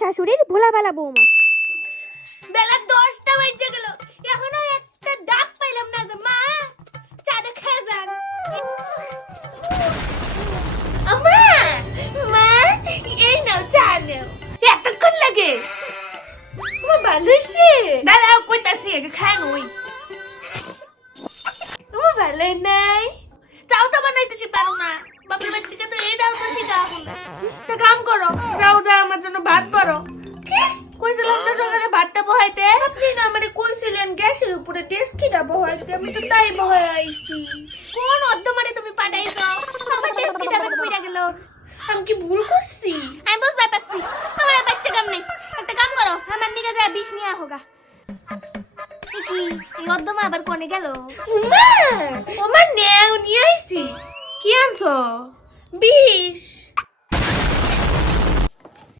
শাশুড়ির ভোলাবালা বৌমা। বেলা 10টা বেজে গেল, এখনো একটা ডাক পাইলাম না যে মা চাটা খেয়ে যান। মা মা এই নাও চা নাও। এতক্ষণ লাগে? মা ভালো হয়েছে। দাঁড়াও কইতাছি আগে খায় নই। মা ভালো নাই, চাও তো বানাইতেছি পারো না। বাপের বাড়ি থেকে তো এইটাও তো শিখাবো না। একটা কাম করো, যাও যা আমার জন্য ভাত করো। কইছিলাম না সকালে ভাতটা বহাইতে, আপনি না আমারে কইছিলেন গ্যাসের উপরে ডেস্কিটা বহাইতে, আমি তো তাই বহাই আইছি। কোন অর্ধমানে তুমি পাঠাইছো? আমার ডেস্কিটা বের কইরা গেল। আমি কি ভুল করছি? আমি বুঝতে পারছি আমার বাচ্চা কাম নেই। একটা কাম করো, আমার নিকে যা 20 নিয়ে হোগা। কি এই অর্ধমা আবার কোনে গেল? ওমা ওমা নেও নিয়ে আইছি। কি আনছো? 20